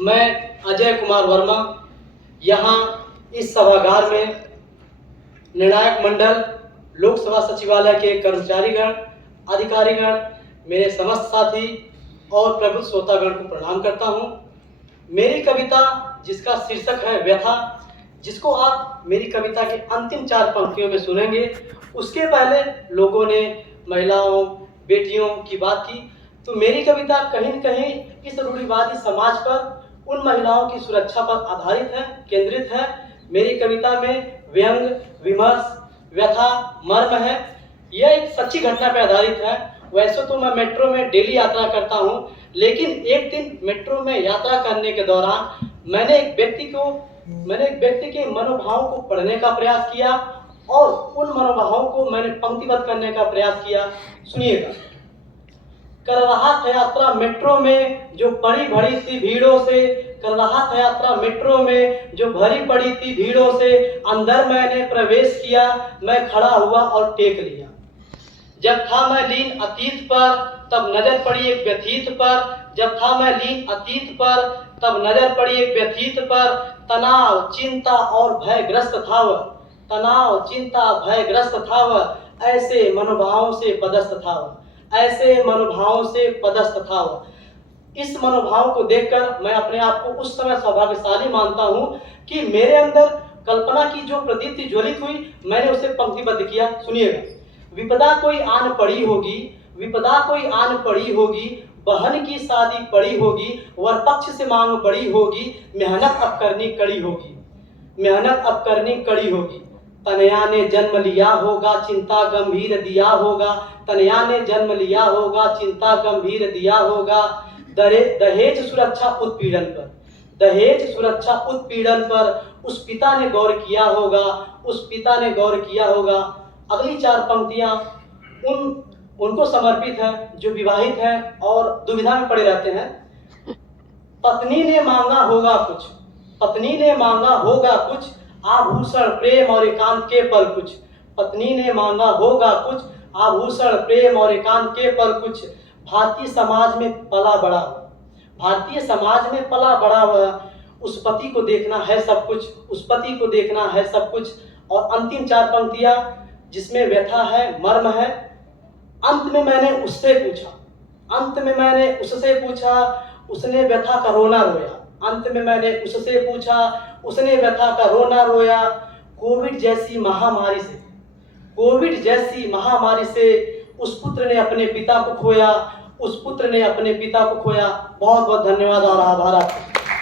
मैं अजय कुमार वर्मा यहाँ इस सभागार में निर्णायक मंडल लोकसभा सचिवालय के कर्मचारीगण, अधिकारीगण, मेरे समस्त साथी और प्रबुद्ध श्रोतागण को प्रणाम करता हूँ। मेरी कविता जिसका शीर्षक है व्यथा, जिसको आप मेरी कविता के अंतिम 4 पंक्तियों में सुनेंगे, उसके पहले लोगों ने महिलाओं, बेटियों की बात की, तो मेरी कविता कहीं न कहीं इस रूढ़िवादी समाज पर, उन महिलाओं की सुरक्षा पर आधारित है, केंद्रित है। मेरी कविता में व्यंग, विमर्श, व्यथा, मर्म है। यह एक सच्ची घटना पर आधारित है। वैसे तो मैं मेट्रो में डेली यात्रा करता हूँ, लेकिन एक दिन मेट्रो में यात्रा करने के दौरान मैंने एक व्यक्ति के मनोभावों को पढ़ने का प्रयास किया और उन मनोभावों को मैंने पंक्तिबद्ध करने का प्रयास किया। सुनिएगा। कर रहा था यात्रा मेट्रो में जो पड़ी भरी थी भीड़ों से, कर रहा था यात्रा मेट्रो में जो भरी पड़ी थी भीड़ों से, अंदर मैंने प्रवेश किया, मैं खड़ा हुआ और टेक लिया। जब था मैं लीन अतीत पर तब नजर पड़ी एक व्यथित पर, जब था मैं लीन अतीत पर तब नजर पड़ी एक व्यथित पर, तनाव, चिंता और भयग्रस्त था वह, तनाव, चिंता, भयग्रस्त था वह, ऐसे मनोभावों से पदस्थ था वह, ऐसे मनोभावों से पदस्थ था वह। इस मनोभाव को देखकर मैं अपने आप को उस समय सौभाग्यशाली मानता हूँ कि मेरे अंदर कल्पना की जो प्रतीति ज्वलित हुई, मैंने उसे पंक्तिबद्ध किया। सुनिएगा। विपदा कोई आन पड़ी होगी, विपदा कोई आन पड़ी होगी, बहन की शादी पड़ी होगी, वर पक्ष से मांग बड़ी होगी, मेहनत अब करनी कड़ी होगी, मेहनत अब करनी कड़ी होगी। तनया ने जन्म लिया होगा, चिंता गंभीर दिया होगा, तनया ने जन्म लिया होगा, चिंता गंभीर दिया होगा। दहेज सुरक्षा उत्पीड़न पर, दहेज सुरक्षा उत्पीड़न पर उस पिता ने गौर किया होगा, उस पिता ने गौर किया होगा। अगली 4 पंक्तियां उनको समर्पित है जो विवाहित हैं और दुविधा में पड़े रहते हैं। पत्नी ने मांगा होगा कुछ, पत्नी ने मांगा होगा कुछ, आभूषण प्रेम और एकांत के पल कुछ, पत्नी ने मांगा होगा कुछ, आभूषण प्रेम और एकांत के पल कुछ। भारतीय समाज में पला बड़ा, भारतीय समाज में पला बड़ा हुआ, उस पति को देखना है सब कुछ, उस पति को देखना है सब कुछ। और अंतिम 4 पंक्तियां जिसमें व्यथा है, मर्म है। अंत में मैंने उससे पूछा, अंत में मैंने उससे पूछा, उसने व्यथा का रोना रोया। अंत में मैंने उससे पूछा, उसने व्यथा का रोना रोया। कोविड जैसी महामारी से, कोविड जैसी महामारी से उस पुत्र ने अपने पिता को खोया, उस पुत्र ने अपने पिता को खोया। बहुत बहुत धन्यवाद और आभार आपका।